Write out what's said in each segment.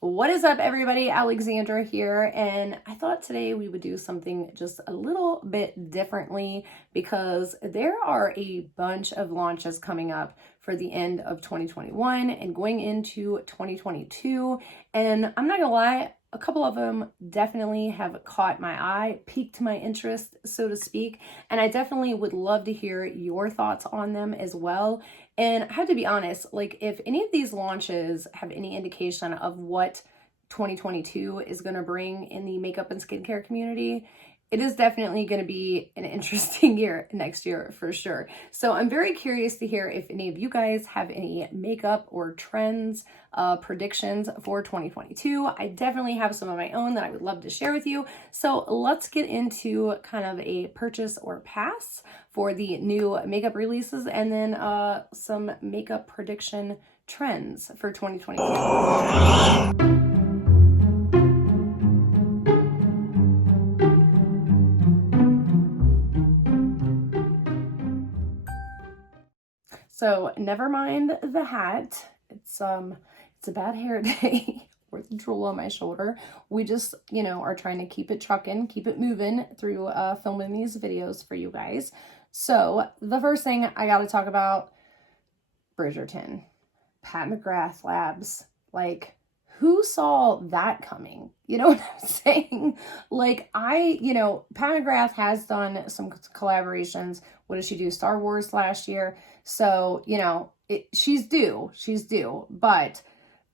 What is up, everybody? Alexandra here, and I thought today we would do something just a little bit differently because there are a bunch of launches coming up for the end of 2021 and going into 2022, and I'm not gonna lie, a couple of them definitely have caught my eye, piqued my interest, so to speak, and I definitely would love to hear your thoughts on them as well. And I have to be honest, like if any of these launches have any indication of what 2022 is going to bring in the makeup and skincare community, it is definitely going to be an interesting year next year for sure. So I'm very curious to hear if any of you guys have any makeup or trends, predictions for 2022. I definitely have some of my own that I would love to share with you. So let's get into kind of a purchase or pass for the new makeup releases and then some makeup prediction trends for 2022. So never mind the hat. It's a bad hair day or the drool on my shoulder. We just, are trying to keep it trucking, keep it moving through filming these videos for you guys. So the first thing I got to talk about, Bridgerton, Pat McGrath Labs. Like, who saw that coming? You know what I'm saying? Like, Pat McGrath has done some collaborations. What did she do? Star Wars last year. So, she's due. But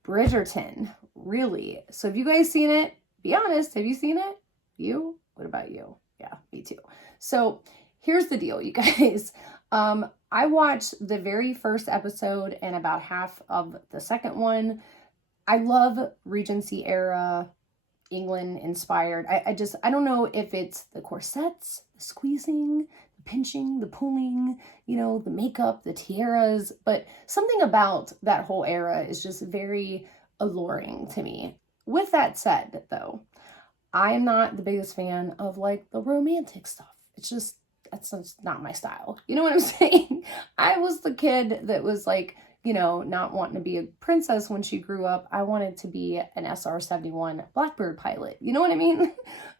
Bridgerton, really? So have you guys seen it? Be honest. Have you seen it? You? What about you? Yeah, me too. So here's the deal, you guys. I watched the very first episode and about half of the second one. I love Regency era, England inspired. I don't know if it's the corsets, the squeezing, the pinching, the pulling, the makeup, the tiaras, but something about that whole era is just very alluring to me. With that said, though, I am not the biggest fan of like the romantic stuff. That's just not my style. You know what I'm saying? I was the kid that was like, not wanting to be a princess when she grew up. I wanted to be an SR-71 Blackbird pilot. You know what I mean?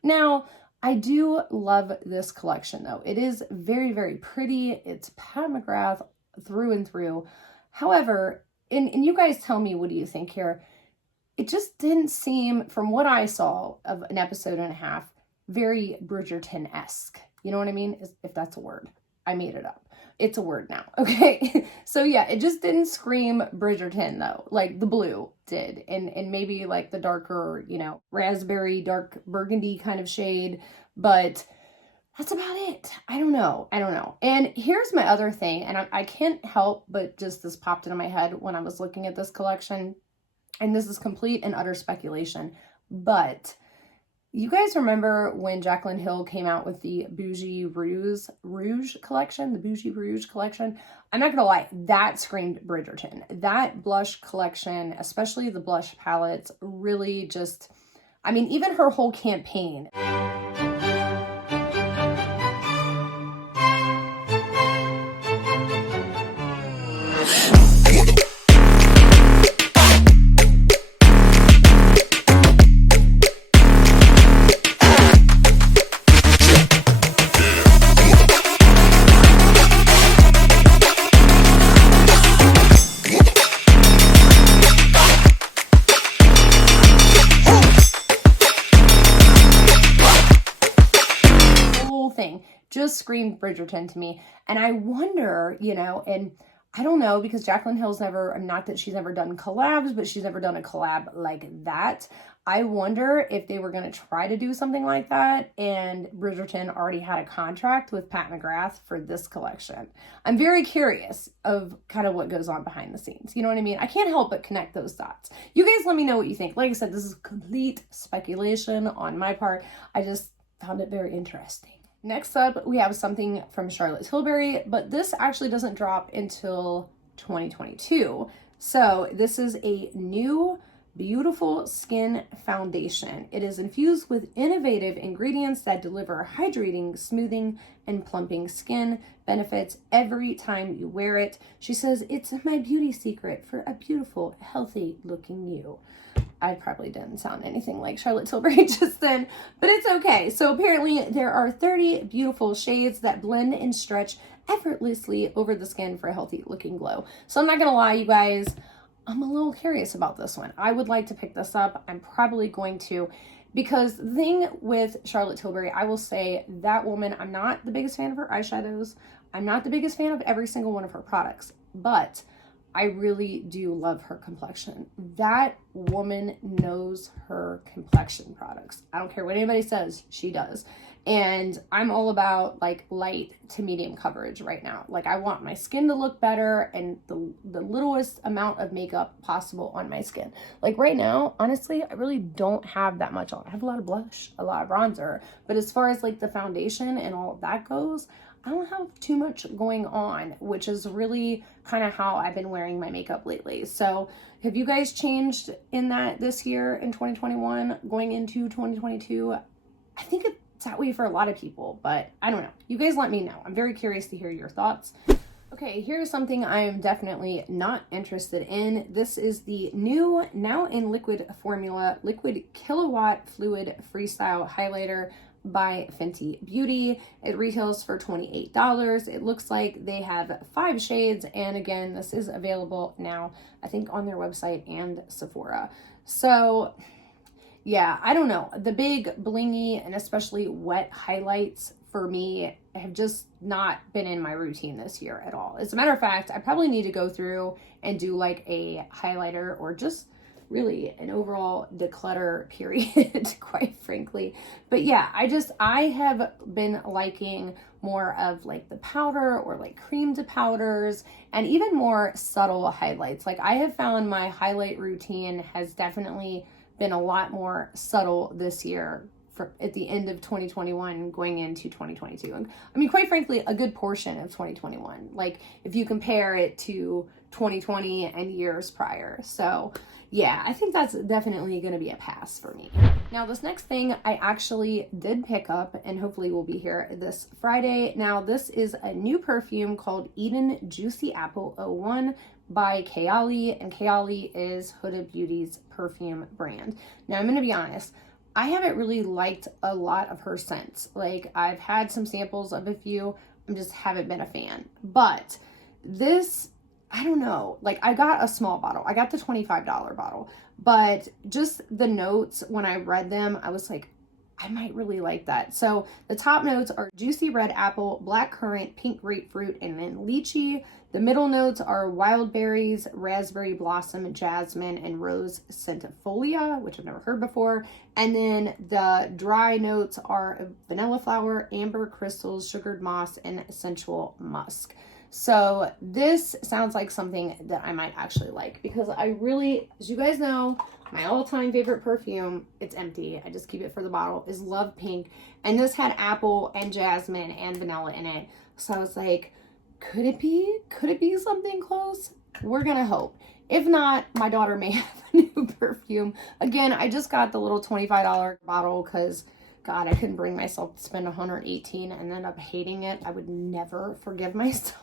Now, I do love this collection though. It is very, very pretty. It's Pat McGrath through and through. However, and you guys tell me, what do you think here? It just didn't seem, from what I saw of an episode and a half, very Bridgerton-esque. You know what I mean? If that's a word. I made it up. It's a word now, okay? So yeah, it just didn't scream Bridgerton though, like the blue did. And maybe like the darker, raspberry, dark burgundy kind of shade, but that's about it. I don't know. And here's my other thing, and I can't help but just this popped into my head when I was looking at this collection, and this is complete and utter speculation, but you guys remember when Jaclyn Hill came out with the Bougie Rouge collection, the Bougie Rouge collection? I'm not gonna lie, that screamed Bridgerton. That blush collection, especially the blush palettes, really just, even her whole campaign. Just screamed Bridgerton to me. And I wonder, and I don't know, because Jaclyn Hill's not that she's never done collabs, but she's never done a collab like that. I wonder if they were going to try to do something like that, and Bridgerton already had a contract with Pat McGrath for this collection. I'm very curious of kind of what goes on behind the scenes. You know what I mean? I can't help but connect those dots. You guys let me know what you think. Like I said, this is complete speculation on my part. I just found it very interesting. Next up, we have something from Charlotte Tilbury, but this actually doesn't drop until 2022. So this is a new beautiful skin foundation. It is infused with innovative ingredients that deliver hydrating, smoothing, and plumping skin benefits every time you wear it. She says, "It's my beauty secret for a beautiful, healthy looking you." I probably didn't sound anything like Charlotte Tilbury just then, but it's okay. So apparently there are 30 beautiful shades that blend and stretch effortlessly over the skin for a healthy looking glow. So I'm not gonna lie, you guys, I'm a little curious about this one. I would like to pick this up. I'm probably going to, because the thing with Charlotte Tilbury, I will say that woman, I'm not the biggest fan of her eyeshadows. I'm not the biggest fan of every single one of her products, but I really do love her complexion. That woman knows her complexion products. I don't care what anybody says, she does. And I'm all about like light to medium coverage right now. Like I want my skin to look better and the littlest amount of makeup possible on my skin. Like right now, honestly, I really don't have that much on. I have a lot of blush, a lot of bronzer, but as far as like the foundation and all of that goes, I don't have too much going on, which is really kind of how I've been wearing my makeup lately. So have you guys changed in that this year in 2021 going into 2022? I think it's that way for a lot of people, but I don't know. You guys let me know. I'm very curious to hear your thoughts. Okay, here's something I am definitely not interested in. This is the new, now in liquid formula, Liquid Kilowatt Fluid Freestyle Highlighter by Fenty Beauty. It retails for $28. It looks like they have 5 shades, and again, this is available now, I think, on their website and Sephora. So yeah, I don't know. The big blingy and especially wet highlights for me have just not been in my routine this year at all. As a matter of fact, I probably need to go through and do like a highlighter or just really an overall declutter period, quite frankly. But yeah, I have been liking more of like the powder or like cream to powders and even more subtle highlights. Like I have found my highlight routine has definitely been a lot more subtle this year at the end of 2021 going into 2022. And I mean, quite frankly, a good portion of 2021, like if you compare it to 2020 and years prior. So yeah, I think that's definitely going to be a pass for me. Now, this next thing I actually did pick up and hopefully will be here this Friday. Now, this is a new perfume called Eden Juicy Apple 01 by Kayali, and Kayali is Huda Beauty's perfume brand. Now, I'm going to be honest, I haven't really liked a lot of her scents. Like, I've had some samples of a few, I just haven't been a fan. But this, I don't know, like I got a small bottle. I got the $25 bottle, but just the notes, when I read them, I was like, I might really like that. So the top notes are juicy red apple, black currant, pink grapefruit, and then lychee. The middle notes are wild berries, raspberry blossom, jasmine, and rose centifolia, which I've never heard before. And then the dry notes are vanilla flower, amber crystals, sugared moss, and sensual musk. So this sounds like something that I might actually like, because I really, as you guys know, my all-time favorite perfume, it's empty, I just keep it for the bottle, is Love Pink. And this had apple and jasmine and vanilla in it. So I was like, could it be something close? We're gonna hope. If not, my daughter may have a new perfume. Again, I just got the little $25 bottle because God, I couldn't bring myself to spend $118 and end up hating it. I would never forgive myself.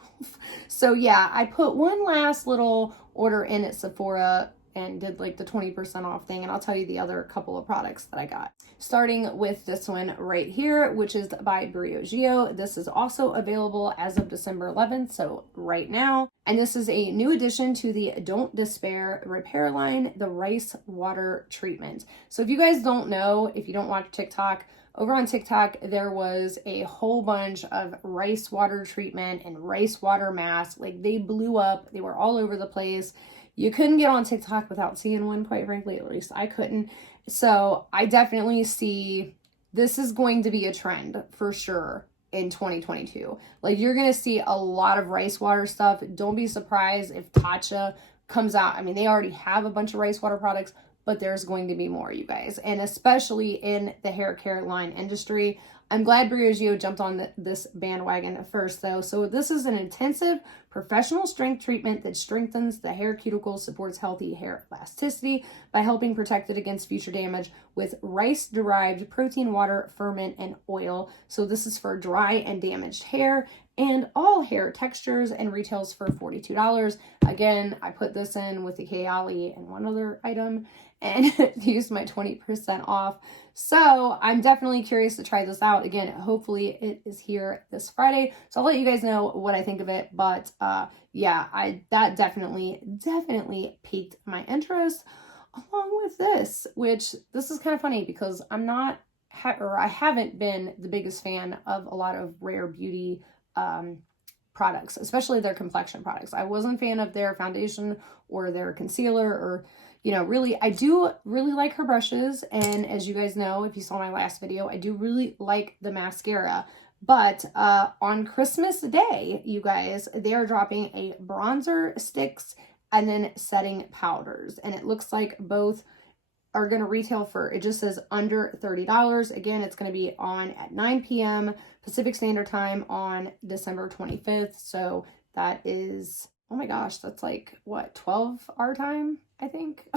So yeah, I put one last little order in at Sephora and did like the 20% off thing, and I'll tell you the other couple of products that I got. Starting with this one right here, which is by Briogeo. This is also available as of December 11th, so right now. And this is a new addition to the Don't Despair repair line, the rice water treatment. So if you guys don't know, if you don't watch TikTok, over on TikTok, there was a whole bunch of rice water treatment and rice water masks. Like, they blew up. They were all over the place. You couldn't get on TikTok without seeing one, quite frankly. At least I couldn't. So I definitely see this is going to be a trend for sure in 2022. Like, you're going to see a lot of rice water stuff. Don't be surprised if Tatcha comes out. I mean, they already have a bunch of rice water products, but there's going to be more, you guys. And especially in the hair care line industry, I'm glad Briogeo jumped on this bandwagon at first, though. So this is an intensive professional strength treatment that strengthens the hair cuticles, supports healthy hair elasticity by helping protect it against future damage with rice-derived protein, water, ferment, and oil. So this is for dry and damaged hair and all hair textures, and retails for $42. Again, I put this in with the Kayali and one other item and used my 20% off. So I'm definitely curious to try this out. Again, hopefully it is here this Friday. So I'll let you guys know what I think of it. But yeah, that definitely piqued my interest, along with this, which this is kind of funny because I'm not, I haven't been the biggest fan of a lot of Rare Beauty products, especially their complexion products. I wasn't a fan of their foundation or their concealer, or, you know, really, I do really like her brushes. And as you guys know, if you saw my last video, I do really like the mascara. But on Christmas Day, you guys, they're dropping a bronzer sticks and then setting powders. And it looks like both are going to retail for, it just says under $30. Again, it's going to be on at 9 p.m. Pacific Standard Time on December 25th. So that is, oh my gosh, that's like, what, 12 our time, I think?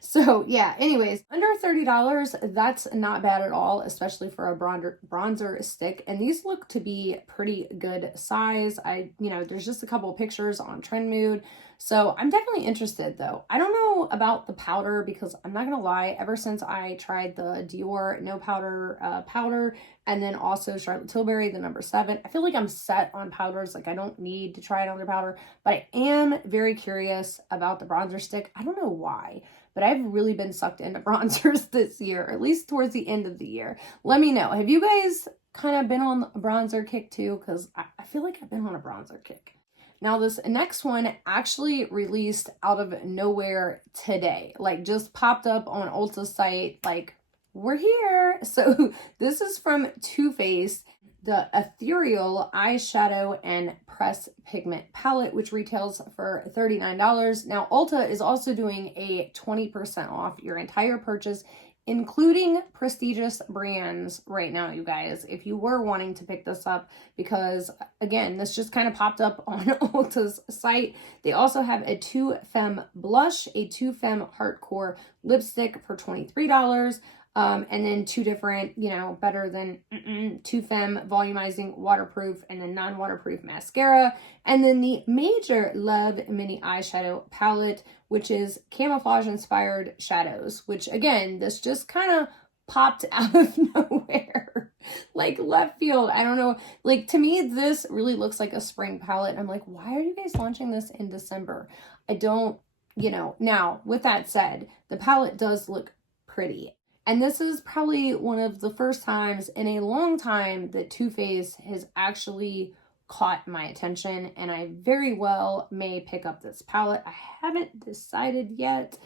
So yeah, anyways, under $30, that's not bad at all, especially for a bronzer stick. And these look to be pretty good size. You know, there's just a couple of pictures on Trend Mood. So I'm definitely interested, though. I don't know about the powder, because I'm not gonna lie, ever since I tried the Dior No Powder powder, and then also Charlotte Tilbury, the number 7, I feel like I'm set on powders. Like, I don't need to try another powder, but I am very curious about the bronzer stick. I don't know why, but I've really been sucked into bronzers this year, or at least towards the end of the year. Let me know. Have you guys kind of been on a bronzer kick too? Because I feel like I've been on a bronzer kick. Now, this next one actually released out of nowhere today. Like, just popped up on Ulta's site, like, we're here. So this is from Too Faced, the Ethereal Eyeshadow and Press Pigment Palette, which retails for $39. Now, Ulta is also doing a 20% off your entire purchase, including prestigious brands right now, you guys, if you were wanting to pick this up, because again, this just kind of popped up on Ulta's site. They also have a Too Femme blush, a Too Femme Hardcore lipstick for $23. And then 2 different, you know, better than Too Femme volumizing waterproof and then non-waterproof mascara. And then the Major Love mini eyeshadow palette, which is camouflage inspired shadows, which again, this just kind of popped out of nowhere, like left field. I don't know. Like, to me, this really looks like a spring palette. I'm like, why are you guys launching this in December? I don't, you know. Now, with that said, the palette does look pretty. And this is probably one of the first times in a long time that Too Faced has actually caught my attention, and I very well may pick up this palette. I haven't decided yet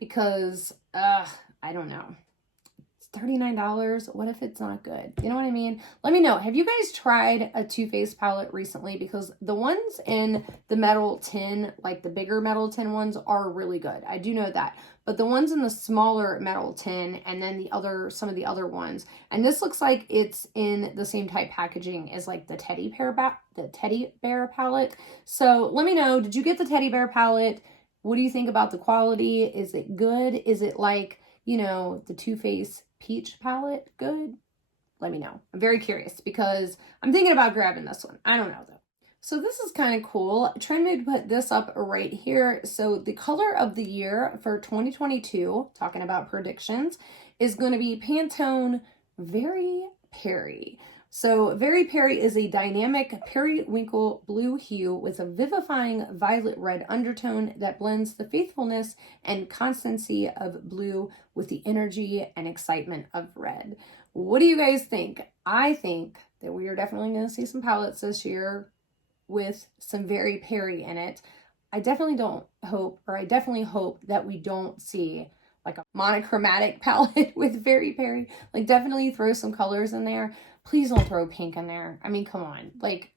because, I don't know. It's $39. What if it's not good? You know what I mean? Let me know. Have you guys tried a Too Faced palette recently? Because the ones in the metal tin, like the bigger metal tin ones, are really good. I do know that. But the ones in the smaller metal tin, and then some of the other ones, and this looks like it's in the same type packaging as like the teddy bear palette. So let me know, did you get the teddy bear palette? What do you think about the quality? Is it good? Is it like, you know, the Too Faced peach palette good? Let me know. I'm very curious because I'm thinking about grabbing this one. I don't know though. So this is kind of cool. Trend Mood put this up right here. So the color of the year for 2022, talking about predictions, is going to be Pantone Very Peri. So Very Peri is a dynamic periwinkle blue hue with a vivifying violet red undertone that blends the faithfulness and constancy of blue with the energy and excitement of red. What do you guys think? I think that we are definitely going to see some palettes this year with some Very Peri in it. I definitely hope that we don't see like a monochromatic palette with Very Peri. Like, definitely throw some colors in there. Please don't throw pink in there. I mean, come on. Like,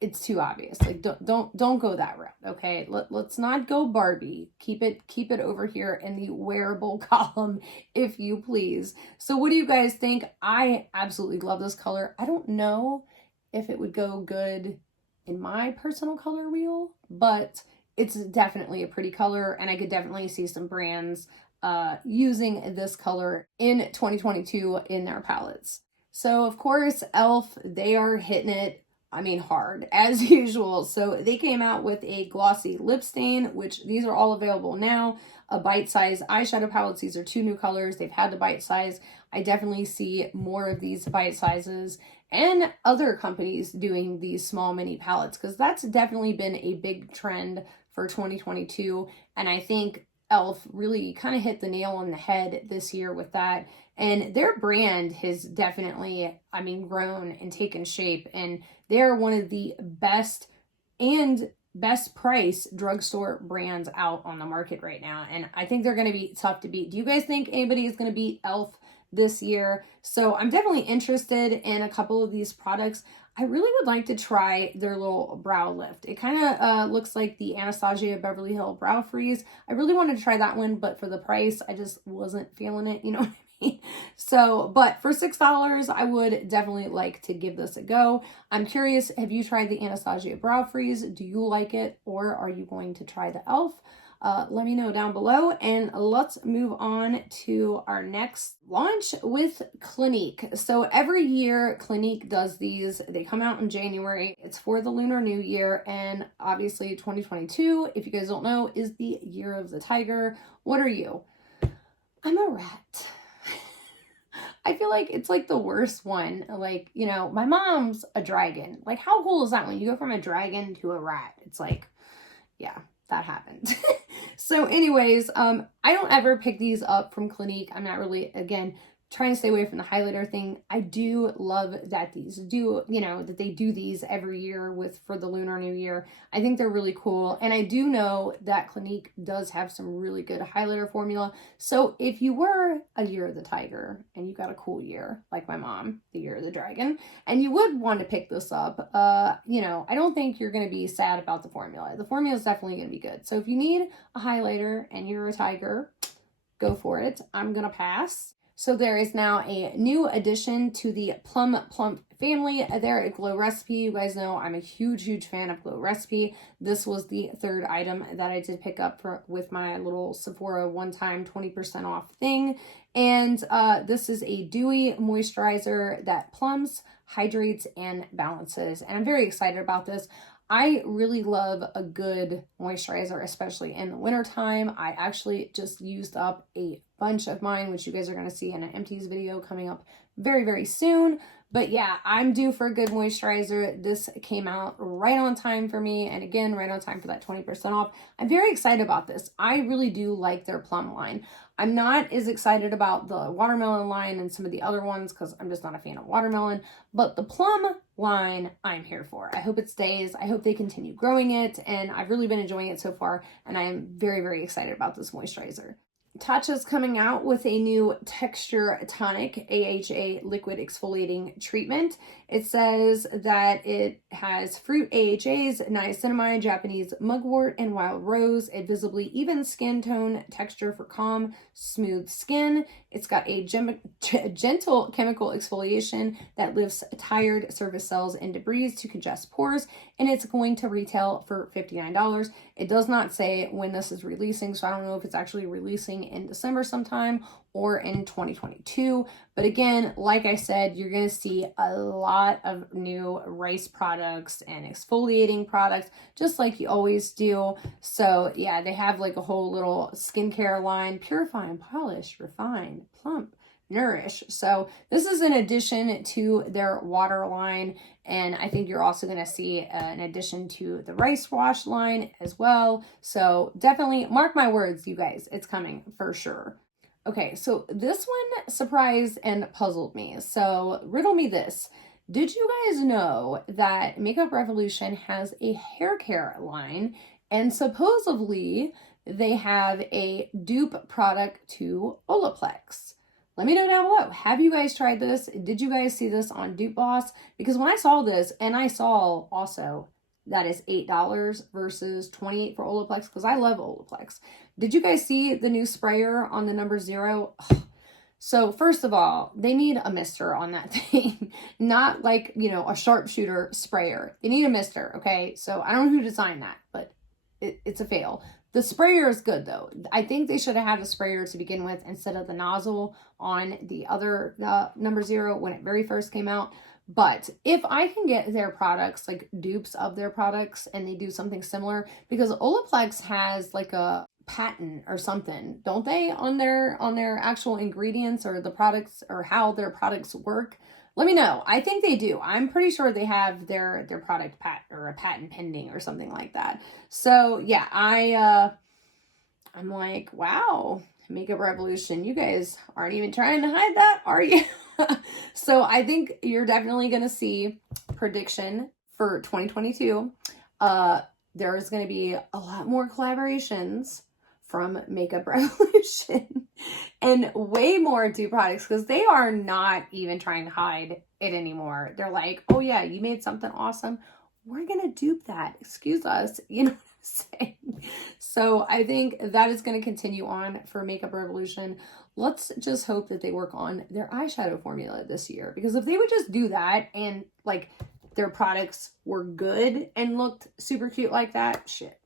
it's too obvious. Like, don't go that route, okay? Let's not go Barbie. Keep it over here in the wearable column, if you please. So what do you guys think? I absolutely love this color. I don't know if it would go good in my personal color wheel, but it's definitely a pretty color, and I could definitely see some brands using this color in 2022 in their palettes. So of course, e.l.f., they are hitting it, I mean, hard as usual. So they came out with a glossy lip stain, which these are all available now. A bite-size eyeshadow palettes. These are 2 new colors. They've had the bite size. I definitely see more of these bite sizes and other companies doing these small mini palettes, because that's definitely been a big trend for 2022. And I think e.l.f. really kind of hit the nail on the head this year with that. And their brand has definitely, I mean, grown and taken shape. And they're one of the best price drugstore brands out on the market right now. And I think they're going to be tough to beat. Do you guys think anybody is going to beat e.l.f. this year? So I'm definitely interested in a couple of these products. I really would like to try their little brow lift. It kind of looks like the Anastasia Beverly Hills Brow Freeze. I really wanted to try that one, but for the price, I just wasn't feeling it, you know what I mean? So, but for $6, I would definitely like to give this a go. I'm curious, have you tried the Anastasia Brow Freeze? Do you like it, or are you going to try the e.l.f.? Let me know down below, and let's move on to our next launch with Clinique. So every year Clinique does these. They come out in January. It's for the Lunar New Year, and obviously 2022, if you guys don't know, is the year of the tiger. What are you? I'm a rat. I feel like it's like the worst one. Like, you know, my mom's a dragon. Like, how cool is that when you go from a dragon to a rat? It's like, yeah, that happened. So anyways, I don't ever pick these up from Clinique. I'm not really, again, trying to stay away from the highlighter thing. I do love that these do, you know, that they do these every year for the Lunar New Year. I think they're really cool. And I do know that Clinique does have some really good highlighter formula. So if you were a year of the tiger and you got a cool year, like my mom, the year of the dragon, and you would want to pick this up, you know, I don't think you're going to be sad about the formula. The formula is definitely going to be good. So if you need a highlighter and you're a tiger, go for it. I'm going to pass. So there is now a new addition to the Plum Plum family. They're a Glow Recipe. You guys know I'm a huge fan of Glow Recipe. This was the 3rd item that I did pick up with my little Sephora one-time 20% off thing. And this is a dewy moisturizer that plums, hydrates, and balances. And I'm very excited about this. I really love a good moisturizer, especially in the wintertime. I actually just used up a bunch of mine, which you guys are going to see in an empties video coming up very soon. But yeah, I'm due for a good moisturizer. This came out right on time for me. And again, right on time for that 20% off. I'm very excited about this. I really do like their Plum line. I'm not as excited about the watermelon line and some of the other ones because I'm just not a fan of watermelon. But the Plum line, I'm here for. I hope it stays. I hope they continue growing it. And I've really been enjoying it so far. And I am very excited about this moisturizer. Tatcha's coming out with a new Texture Tonic AHA liquid exfoliating treatment. It says that it has fruit AHAs, niacinamide, Japanese mugwort, and wild rose, a visibly even skin tone texture for calm, smooth skin. It's got a gentle chemical exfoliation that lifts tired surface cells and debris to congest pores, and it's going to retail for $59. It does not say when this is releasing, so I don't know if it's actually releasing in December sometime or in 2022. But again, like I said, you're going to see a lot of new rice products and exfoliating products, just like you always do. So yeah, they have like a whole little skincare line: purify and polish, refine, plump, nourish. So this is an addition to their water line, and I think you're also going to see an addition to the rice wash line as well. So definitely mark my words, you guys, it's coming for sure. Okay, so this one surprised and puzzled me. So riddle me this. Did you guys know that Makeup Revolution has a hair care line, and supposedly they have a dupe product to Olaplex? Let me know down below. Have you guys tried this? Did you guys see this on Dupe Boss? Because when I saw this, and I saw also that is $8 versus $28 for Olaplex, because I love Olaplex. Did you guys see the new sprayer on the number 0? Ugh. So first of all, they need a mister on that thing. Not like, you know, a sharpshooter sprayer. They need a mister, okay? So I don't know who designed that, but it's a fail. The sprayer is good though. I think they should have had a sprayer to begin with instead of the nozzle on the other number 0 when it very first came out. But if I can get their products, like dupes of their products, and they do something similar, because Olaplex has like a patent or something, don't they, on their actual ingredients or the products or how their products work? Let me know. I think they do. I'm pretty sure they have their product or a patent pending or something like that. So yeah, I'm like, wow, Makeup Revolution, you guys aren't even trying to hide that, are you? So I think you're definitely going to see prediction for 2022. There is going to be a lot more collaborations from Makeup Revolution and way more dupe products, because they are not even trying to hide it anymore. They're like, oh yeah, you made something awesome, we're going to dupe that. Excuse us. You know what I'm saying? So I think that is going to continue on for Makeup Revolution. Let's just hope that they work on their eyeshadow formula this year, because if they would just do that and like their products were good and looked super cute like that, shit,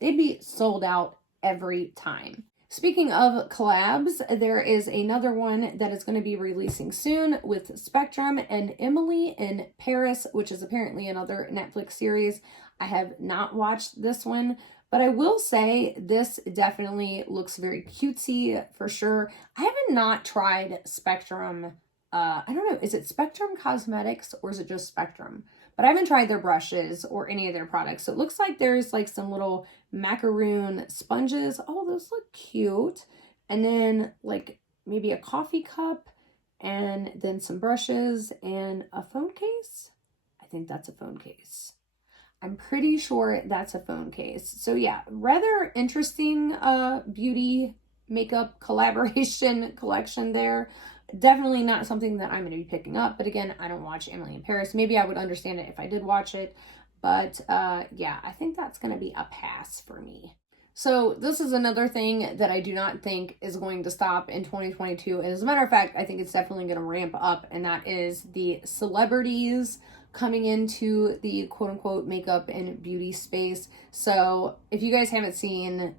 they'd be sold out every time. Speaking of collabs, there is another one that is going to be releasing soon with Spectrum and Emily in Paris, which is apparently another Netflix series. I have not watched this one, but I will say this definitely looks very cutesy for sure. I haven't not tried Spectrum. I don't know, is it Spectrum Cosmetics or is it just Spectrum? But I haven't tried their brushes or any of their products. So it looks like there's like some little macaroon sponges. Oh, those look cute. And then like maybe a coffee cup and then some brushes and a phone case. I think that's a phone case. I'm pretty sure that's a phone case. So yeah, rather interesting beauty makeup collaboration collection there. Definitely not something that I'm going to be picking up. But again, I don't watch Emily in Paris. Maybe I would understand it if I did watch it. But yeah, I think that's going to be a pass for me. So this is another thing that I do not think is going to stop in 2022. And as a matter of fact, I think it's definitely going to ramp up. And that is the celebrities coming into the quote unquote makeup and beauty space. So if you guys haven't seen,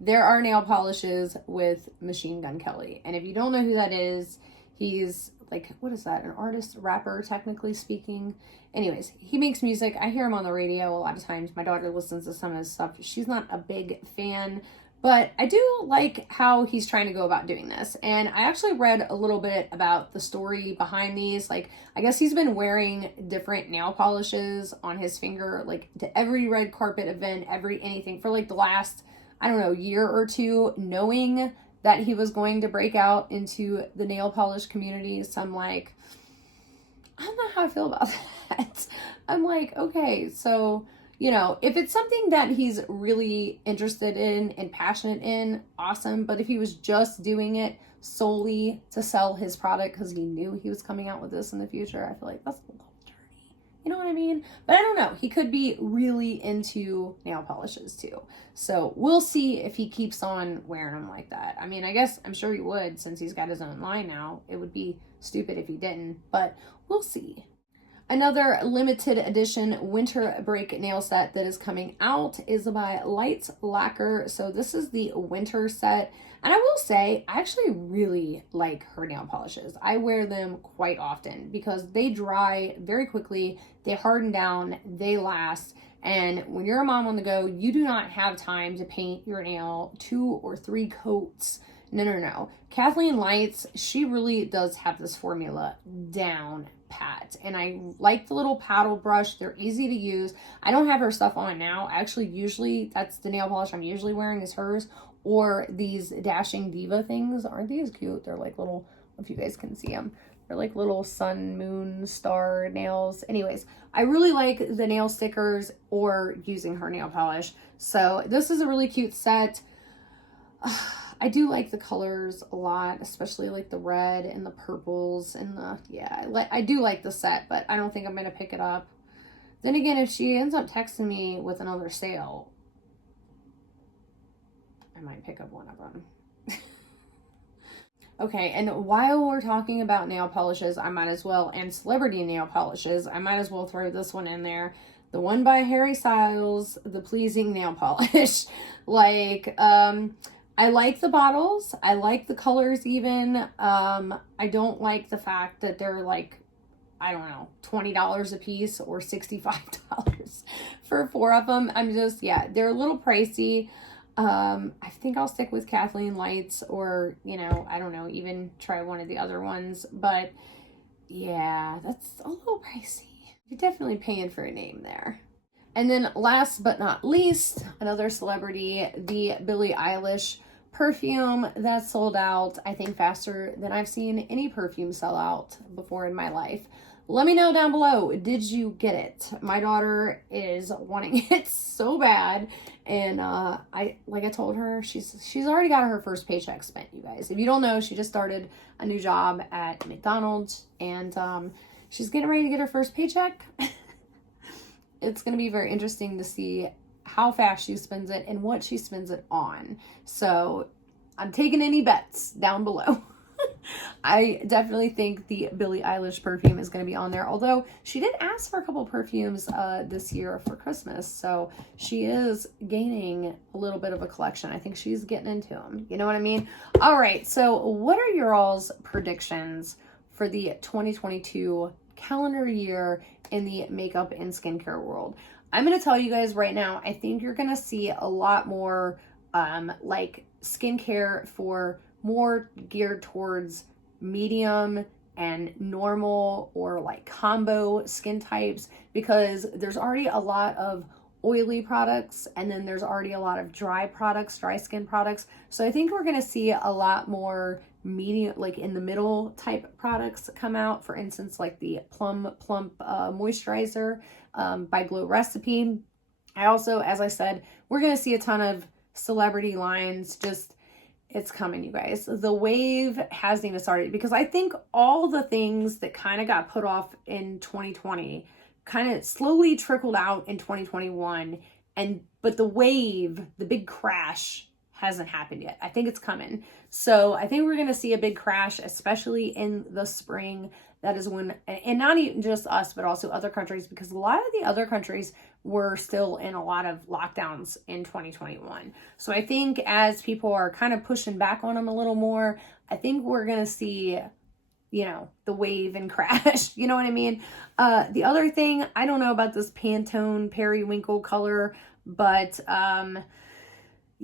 there are nail polishes with Machine Gun Kelly. And if you don't know who that is, he's like, what is that? An artist, rapper, technically speaking. Anyways, he makes music. I hear him on the radio a lot of times. My daughter listens to some of his stuff. She's not a big fan, but I do like how he's trying to go about doing this. And I actually read a little bit about the story behind these. Like, I guess he's been wearing different nail polishes on his finger, like to every red carpet event, anything for like the last, I don't know, year or two, knowing that he was going to break out into the nail polish community. So I'm like, I don't know how I feel about that. I'm like, okay, so, you know, if it's something that he's really interested in and passionate in, awesome. But if he was just doing it solely to sell his product because he knew he was coming out with this in the future, I feel like that's a little dirty. You know what I mean? But I don't know. He could be really into nail polishes too. So we'll see if he keeps on wearing them like that. I mean, I guess I'm sure he would since he's got his own line now. It would be stupid if he didn't, but we'll see. Another limited edition winter break nail set that is coming out is by Lights Lacquer. So this is the winter set. And I will say, I actually really like her nail polishes. I wear them quite often because they dry very quickly, they harden down, they last. And when you're a mom on the go, you do not have time to paint your nail 2 or 3 coats. No. Kathleen Lights, she really does have this formula down pat. And I like the little paddle brush. They're easy to use. I don't have her stuff on now. Actually, usually that's the nail polish I'm usually wearing is hers, or these Dashing Diva things. Aren't these cute? They're like little, if you guys can see them, they're like little sun, moon, star nails. Anyways, I really like the nail stickers or using her nail polish. So this is a really cute set. I do like the colors a lot, especially like the red and the purples and the, yeah, I do like the set, but I don't think I'm going to pick it up. Then again, if she ends up texting me with another sale, I might pick up one of them. Okay, and while we're talking about nail polishes, I might as well, and celebrity nail polishes, I might as well throw this one in there. The one by Harry Styles, the Pleasing Nail Polish. Like, I like the bottles. I like the colors even. I don't like the fact that they're like, I don't know, $20 a piece or $65 for 4 of them. I'm just, yeah, they're a little pricey. I think I'll stick with Kathleen Lights, or, you know, I don't know, even try one of the other ones. But yeah, that's a little pricey. You're definitely paying for a name there. And then last but not least, another celebrity, the Billie Eilish perfume that sold out, I think, faster than I've seen any perfume sell out before in my life. Let me know down below, did you get it? My daughter is wanting it so bad, and like I told her, she's already got her first paycheck spent, you guys. If you don't know, she just started a new job at McDonald's, and she's getting ready to get her first paycheck. It's going to be very interesting to see how fast she spends it and what she spends it on. So I'm taking any bets down below. I definitely think the Billie Eilish perfume is going to be on there. Although she did ask for a couple perfumes this year for Christmas. So she is gaining a little bit of a collection. I think she's getting into them. You know what I mean? All right. So what are your all's predictions for the 2022 calendar year in the makeup and skincare world? I'm going to tell you guys right now, I think you're going to see a lot more like skincare for more geared towards medium and normal or like combo skin types, because there's already a lot of oily products, and then there's already a lot of dry products, dry skin products. So I think we're going to see a lot more medium, like in the middle type products come out. For instance, like the Plum Plum moisturizer by Glow Recipe. I also, as I said, we're going to see a ton of celebrity lines. Just, it's coming, you guys. The wave hasn't even started, because I think all the things that kind of got put off in 2020 kind of slowly trickled out in 2021, but the wave, the big crash, hasn't happened yet. I think it's coming. So I think we're going to see a big crash, especially in the spring. That is when, and not even just us, but also other countries, because a lot of the other countries were still in a lot of lockdowns in 2021. So I think as people are kind of pushing back on them a little more, I think we're going to see, you know, the wave and crash. You know what I mean? The other thing, I don't know about this Pantone periwinkle color, but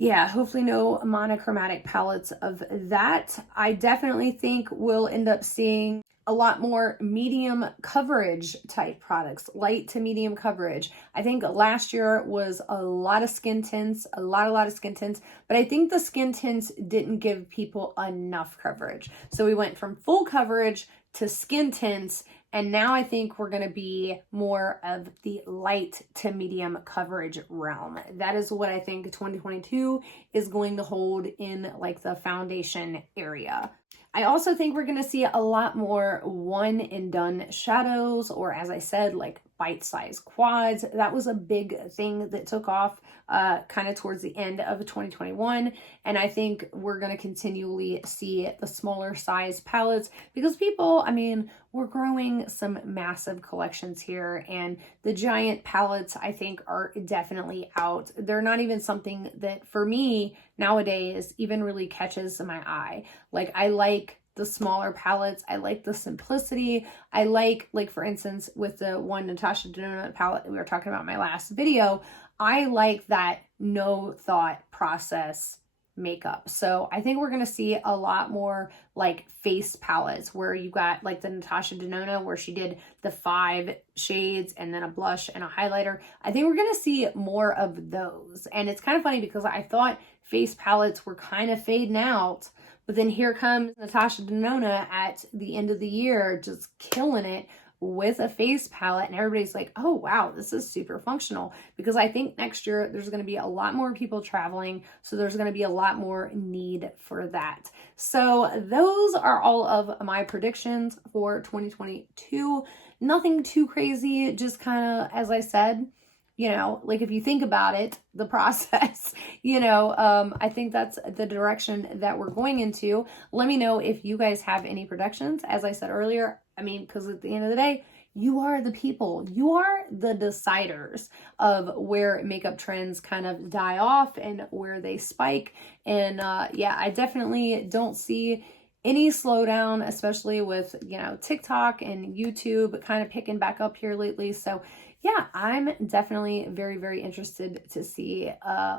yeah, hopefully no monochromatic palettes of that. I definitely think we'll end up seeing a lot more medium coverage type products, light to medium coverage. I think last year was a lot of skin tints, a lot of skin tints, but I think the skin tints didn't give people enough coverage. So we went from full coverage to skin tints, and now I think we're going to be more of the light to medium coverage realm. That is what I think 2022 is going to hold in like the foundation area. I also think we're going to see a lot more one and done shadows, or as I said, like bite-sized quads. That was a big thing that took off kind of towards the end of 2021. And I think we're going to continually see the smaller size palettes, because people, I mean, we're growing some massive collections here, and the giant palettes I think are definitely out. They're not even something that for me nowadays even really catches my eye. Like, I like the smaller palettes. I like the simplicity. I like for instance, with the one Natasha Denona palette that we were talking about in my last video, I like that no thought process makeup. So I think we're going to see a lot more like face palettes, where you got like the Natasha Denona, where she did the 5 shades and then a blush and a highlighter. I think we're going to see more of those. And it's kind of funny, because I thought face palettes were kind of fading out, but then here comes Natasha Denona at the end of the year, just killing it with a face palette, and everybody's like, oh wow, this is super functional, because I think next year there's going to be a lot more people traveling, so there's going to be a lot more need for that. So those are all of my predictions for 2022. Nothing too crazy, just kind of, as I said, you know, like if you think about it, the process, you know, I think that's the direction that we're going into. Let me know if you guys have any predictions. As I said earlier, I mean, because at the end of the day, you are the people, you are the deciders of where makeup trends kind of die off and where they spike. And yeah, I definitely don't see any slowdown, especially with, you know, TikTok and YouTube kind of picking back up here lately. So yeah, I'm definitely very, very interested to see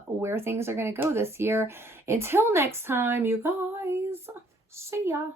where things are going to go this year. Until next time, you guys, see ya.